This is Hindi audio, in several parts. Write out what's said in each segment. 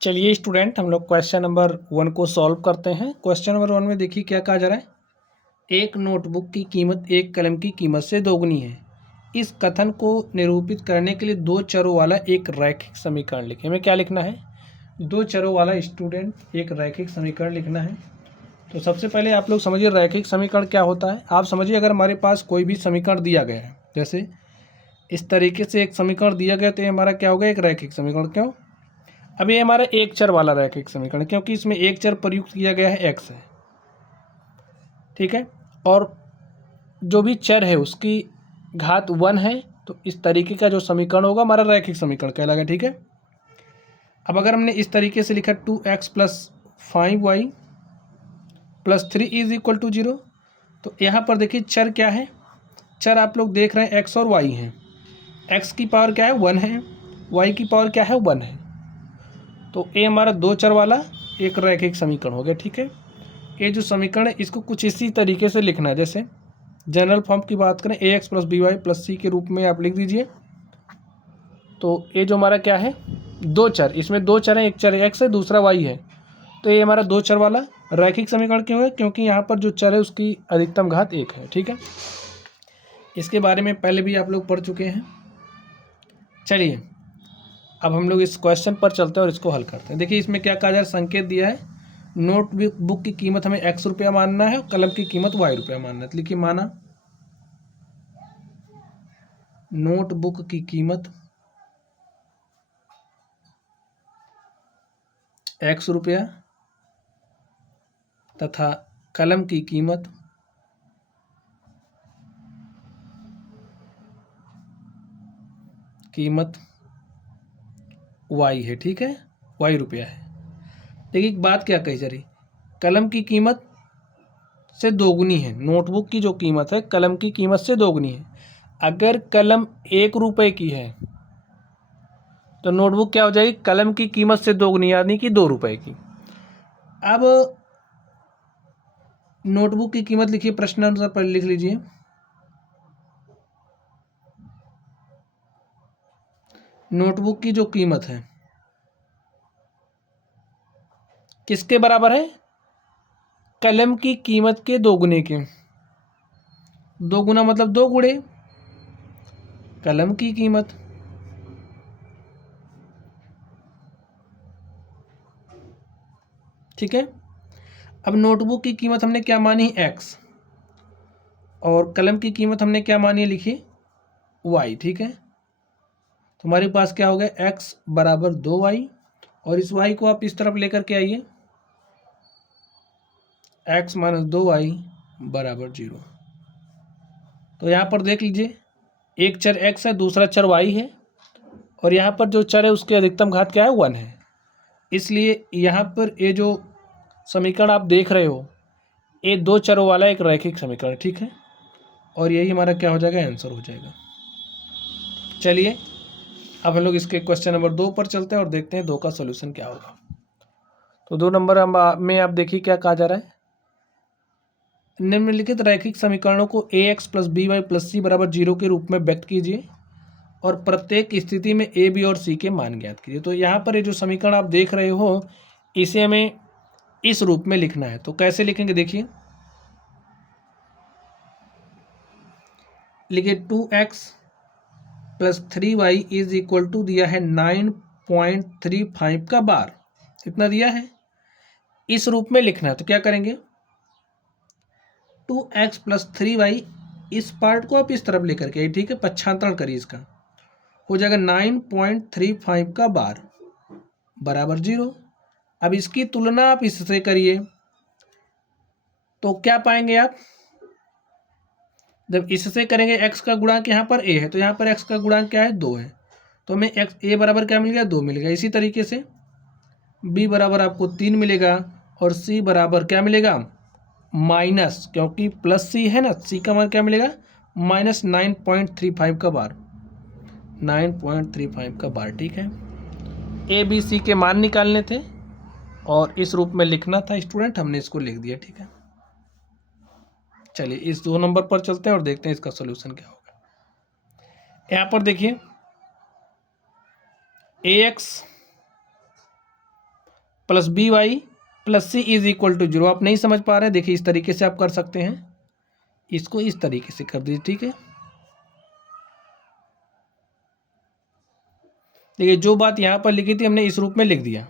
चलिए स्टूडेंट, हम लोग क्वेश्चन नंबर 1 को सॉल्व करते हैं। क्वेश्चन नंबर 1 में देखिए क्या कहा जा रहा है। एक नोटबुक की कीमत एक कलम की कीमत से दोगुनी है। इस कथन को निरूपित करने के लिए दो चरों वाला एक रैखिक समीकरण लिखें। हमें क्या लिखना है? दो चरों वाला स्टूडेंट एक रैखिक समीकरण लिखना है। तो सबसे पहले आप लोग समझिए रैखिक समीकरण क्या होता है। आप समझिए, अगर हमारे पास कोई भी समीकरण दिया गया है, जैसे इस तरीके से एक समीकरण दिया गया, तो ये हमारा क्या होगा? एक रैखिक समीकरण। क्यों? अब ये हमारा एक चर वाला रैखिक समीकरण, क्योंकि इसमें एक चर प्रयुक्त किया गया है, एक्स है, ठीक है। और जो भी चर है उसकी घात 1 है, तो इस तरीके का जो समीकरण होगा हमारा रैखिक समीकरण कहलाएगा, ठीक है। अब अगर हमने इस तरीके से लिखा 2x + 5y + 3 = 0, तो यहाँ पर देखिए चर क्या है। चर आप लोग देख रहे हैं x और y हैं। x की पावर क्या है? 1 है। y की पावर क्या है? 1 है। तो ये हमारा दो चर वाला एक रैखिक समीकरण हो गया, ठीक है। ये जो समीकरण है इसको कुछ इसी तरीके से लिखना है। जैसे जनरल फॉर्म की बात करें, ax + by + c के रूप में आप लिख दीजिए। तो ये जो हमारा क्या है? दो चर, इसमें दो चर हैं, एक चर x है, दूसरा y है। तो ये हमारा दो चर वाला रैखिक समीकरण क्यों है? क्योंकि यहाँ पर जो चर है उसकी अधिकतम घात 1 है, ठीक है। इसके बारे में पहले भी आप लोग पढ़ चुके हैं। चलिए अब हम लोग इस क्वेश्चन पर चलते हैं और इसको हल करते हैं। देखिए इसमें क्या कहा जा रहा है, संकेत दिया है नोटबुक की कीमत हमें x रुपया मानना है और कलम की कीमत y रुपया मानना है। तो लिखिए, माना नोटबुक की कीमत x रुपया तथा कलम की कीमत y है, ठीक है, y रुपया है। देखिए बात क्या कही जा रही, कलम की कीमत से दोगुनी है। नोटबुक की जो कीमत है कलम की कीमत से दोगुनी है। अगर कलम 1 रुपये की है तो नोटबुक क्या हो जाएगी? कलम की कीमत से दोगुनी, यानी कि 2 रुपये की। अब नोटबुक की कीमत लिखिए, प्रश्न अनुसार पर लिख लीजिए। नोटबुक की जो कीमत है किसके बराबर है? कलम की कीमत के दोगुने के। दोगुना मतलब दो गुणे कलम की कीमत, ठीक है। अब नोटबुक की कीमत हमने क्या मानी? x, और कलम की कीमत हमने क्या मानी है? लिखिए y, ठीक है। तो हमारे पास क्या हो गया? x = 2y, और इस y को आप इस तरफ लेकर के आइए, x - 2y = 0। तो यहाँ पर देख लीजिए, एक चर x है, दूसरा चर y है, और यहाँ पर जो चर है उसकी अधिकतम घात क्या है? 1 है। इसलिए यहाँ पर ये जो समीकरण आप देख रहे हो, ये दो चरों वाला एक रैखिक समीकरण, ठीक है। और यही हमारा क्या हो जाएगा? आंसर हो जाएगा। चलिए अब हम लोग इसके क्वेश्चन नंबर 2 पर चलते हैं और देखते हैं 2 का सोल्यूशन क्या होगा। तो 2 नंबर में आप देखिए क्या कहा जा रहा है। निम्नलिखित रैखिक समीकरणों को ax + by + c = 0 के रूप में व्यक्त कीजिए और प्रत्येक स्थिति में a, b और c के मान ज्ञात कीजिए। तो यहाँ पर ये जो समीकरण आप देख रहे हो इसे हमें इस रूप में लिखना है। तो कैसे लिखेंगे? देखिए, लिखिए 2x + 3y = दिया है 9.35 का बार, इतना दिया है, इस रूप में लिखना है। तो क्या करेंगे? 2x + 3y, इस पार्ट को आप इस तरफ लेकर के, ठीक है, पक्षांतरण करिए, इसका हो जाएगा 9.35 का बार बराबर 0। अब इसकी तुलना आप इससे करिए तो क्या पाएंगे आप? जब इससे करेंगे, x का गुणांक यहाँ पर a है, तो यहाँ पर x का गुणांक क्या है? 2 है। तो हमें x a बराबर क्या मिल गया? 2 मिल गया। इसी तरीके से b बराबर आपको 3 मिलेगा, और c बराबर क्या मिलेगा? माइनस, क्योंकि प्लस c है ना, c का मान क्या मिलेगा? -9.35 का बार, 9.35 का बार, ठीक है। a b c के मान निकालने थे और इस रूप में लिखना था स्टूडेंट, हमने इसको लिख दिया, ठीक है। चलिए इस 2 नंबर पर चलते हैं और देखते हैं इसका सोल्यूशन क्या होगा। यहाँ पर देखिए ax plus B Y plus C is equal to 0। आप नहीं समझ पा रहे हैं, देखिए इस तरीके से आप कर सकते हैं, इसको इस तरीके से कर दीजिए, ठीक है। देखिए जो बात यहाँ पर लिखी थी हमने इस रूप में लिख दिया।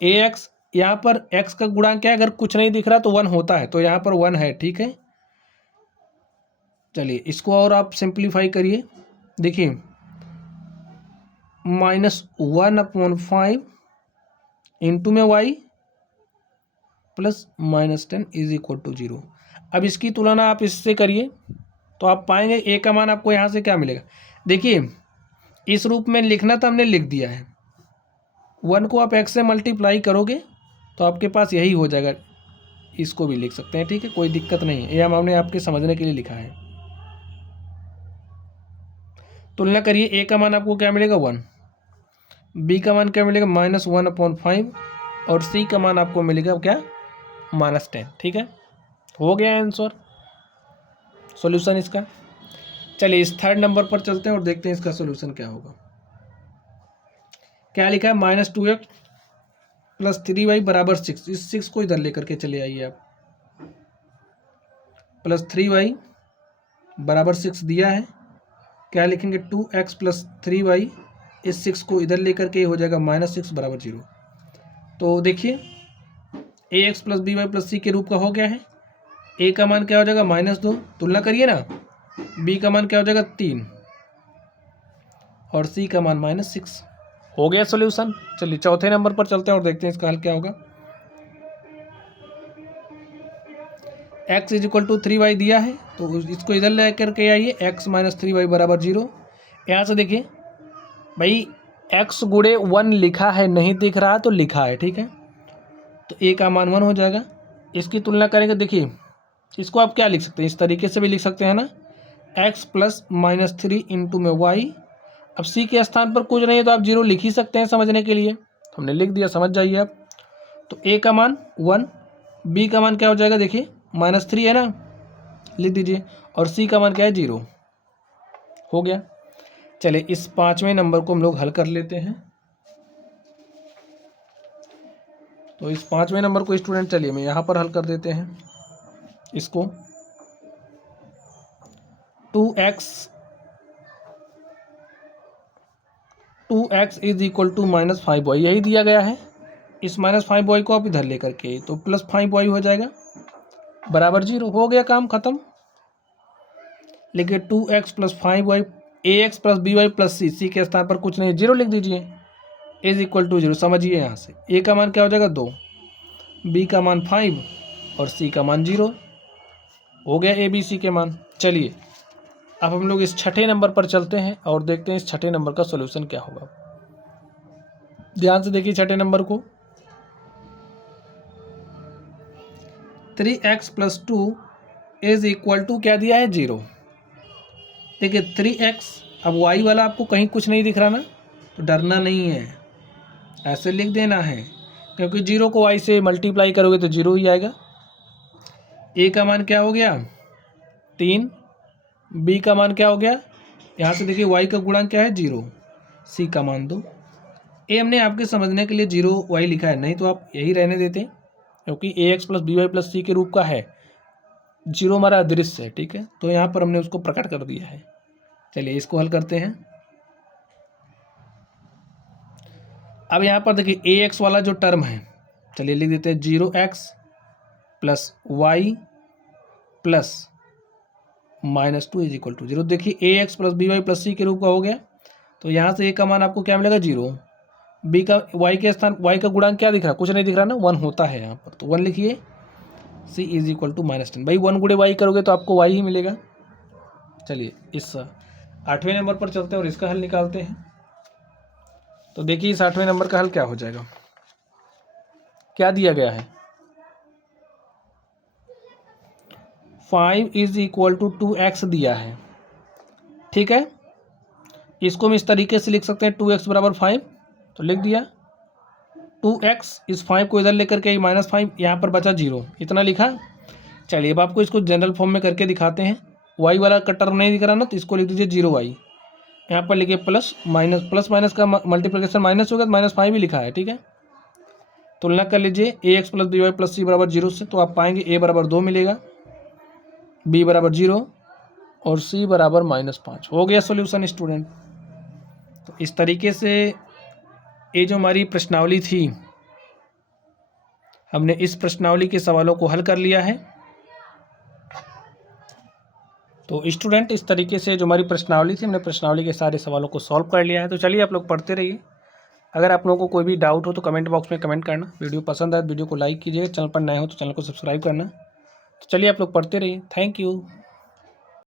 ए एक्स, यहाँ पर एक्स का गुणांक क्या है, अगर कुछ नहीं दिख रहा तो 1 होता है, तो यहाँ पर 1 है, ठीक है। चलिए इसको और आप सिंप्लीफाई करिए, देखिए -1/5 इंटू में Y plus -10 is equal to 0। अब इसकी तुलना आप इससे करिए तो आप पाएंगे ए का मान आपको यहाँ से क्या मिलेगा। देखिए इस रूप में लिखना तो हमने लिख दिया है, 1 को आप x से मल्टीप्लाई करोगे तो आपके पास यही हो जाएगा। इसको भी लिख सकते हैं, ठीक है, कोई दिक्कत नहीं है, ये हमने आपके समझने के लिए लिखा है। तुलना करिए, ए का मान आपको क्या मिलेगा 1, बी का मान क्या मिलेगा -1/5 और सी का मान आपको मिलेगा क्या -10, ठीक है। हो गया आंसर, सॉल्यूशन इसका। चलिए इस थर्ड नंबर पर चलते हैं और देखते हैं इसका सॉल्यूशन क्या होगा। क्या लिखा है, -2x प्लस 3y बराबर 6। इस 6 को इधर लेकर के चले आइए आप, प्लस 3y बराबर 6 दिया है, क्या लिखेंगे 2x प्लस 3y, इस 6 को इधर लेकर के हो जाएगा -6 बराबर 0। तो देखिए ax plus B Y plus C के रूप का हो गया है। a का मान क्या हो जाएगा -2, तुलना करिए ना, b का मान क्या हो जाएगा 3 और c का मान -6। हो गया सॉल्यूशन। चलिए चौथे नंबर पर चलते हैं और देखते हैं इसका हल क्या होगा। x is equal to 3y दिया है, तो इसको इधर ले करके आइए, x माइनस 3y बराबर 0। यहाँ से देखिए भाई x गुणे 1 लिखा है, नहीं दिख रहा तो लिखा है, ठीक है, तो a का मान 1 हो जाएगा। इसकी तुलना करेंगे, देखिए इसको आप क्या लिख सकते हैं, इस तरीके से भी लिख सकते हैं ना, x प्लस -3 इंटू में y। अब c के स्थान पर कुछ नहीं है तो आप 0 लिख ही सकते हैं समझने के लिए, तो हमने लिख दिया, समझ जाइए आप। तो a का मान 1, b का मान क्या हो जाएगा, देखिए -3 है ना, लिख दीजिए, और c का मान क्या है 0। हो गया। चलिए इस 5वें नंबर को हम लोग हल कर लेते हैं। तो इस 5वें नंबर को स्टूडेंट, चलिए मैं यहाँ पर हल कर देते हैं इसको। 2x is equal to -5y, यही दिया गया है। इस -5y को आप इधर लेकर के, तो प्लस 5y हो जाएगा बराबर 0। हो गया, काम खत्म। लिखिए 2x plus 5y, ax plus by plus c के स्थान पर कुछ नहीं, 0 लिख दीजिए, इज इक्वल टू 0। समझिए यहाँ से a का मान क्या हो जाएगा 2, b का मान 5 और c का मान 0। हो गया a b c के मान। चलिए अब हम लोग इस छठे नंबर पर चलते हैं और देखते हैं इस छठे नंबर का सॉल्यूशन क्या होगा। ध्यान से देखिए छठे नंबर को, 3x plus 2 is equal to क्या दिया है 0। देखिए 3x, अब y वाला आपको कहीं कुछ नहीं दिख रहा ना, तो डरना नहीं है, ऐसे लिख देना है, क्योंकि 0 को y से मल्टीप्लाई करोगे तो 0 ही आएगा। a का मान क्या हो गया 3, b का मान क्या हो गया, यहाँ से देखिए y का गुणांक क्या है 0, c का मान 2। ए हमने आपके समझने के लिए 0y लिखा है, नहीं तो आप यही रहने देते, क्योंकि ax plus B Y plus C के रूप का है, 0 हमारा अदृश्य है, ठीक है, तो यहाँ पर हमने उसको प्रकट कर दिया है। चलिए इसको हल करते हैं। अब यहाँ पर देखिए ax वाला जो टर्म है, चलिए लिख देते हैं 0x plus Y plus -2 is equal to 0। देखिए ax plus B Y plus C के रूप का हो गया, तो यहाँ से a का मान आपको क्या मिलेगा 0, b का y के स्थान, y का गुणांक क्या दिख रहा है, कुछ नहीं दिख रहा ना, 1 होता है यहाँ पर, तो 1 लिखिए, c इज इक्वल टू -10। भाई 1 गुणे y करोगे तो आपको y ही मिलेगा। चलिए इस 8वें नंबर पर चलते हैं और इसका हल निकालते हैं। तो देखिए इस 8वें नंबर का हल क्या हो जाएगा, क्या दिया गया है, 5 इज इक्वल टू 2x दिया है, ठीक है। इसको हम इस तरीके से लिख सकते हैं, 2x बराबर 5, तो लिख दिया, 2x इस 5 को इधर लेकर के -5, यहाँ पर बचा 0, इतना लिखा। चलिए अब आपको इसको जनरल फॉर्म में करके दिखाते हैं। y वाला का टर्म नहीं दिख रहा ना, तो इसको लिख दीजिए 0y, यहाँ पर लिखिए प्लस माइनस का मल्टीप्लिकेशन माइनस होगा तो -5 भी लिखा है, ठीक है। तुलना कर लीजिए A X plus B Y plus C बराबर 0 से, तो आप पाएंगे ए बराबर 2 मिलेगा, बी बराबर 0 और सी बराबर -5। हो गया सॉल्यूशन स्टूडेंट। तो इस तरीके से ये जो हमारी प्रश्नावली थी, हमने इस प्रश्नावली के सवालों को हल कर लिया है। तो स्टूडेंट इस तरीके से जो हमारी प्रश्नावली थी, हमने प्रश्नावली के सारे सवालों को सॉल्व कर लिया है। तो चलिए आप लोग पढ़ते रहिए। अगर आप लोगों को कोई भी डाउट हो तो कमेंट बॉक्स में कमेंट करना। वीडियो पसंद आए तो वीडियो को लाइक कीजिएगा, चैनल पर नए हो तो चैनल को सब्सक्राइब करना। तो चलिए आप लोग पढ़ते रहिए। Thank you.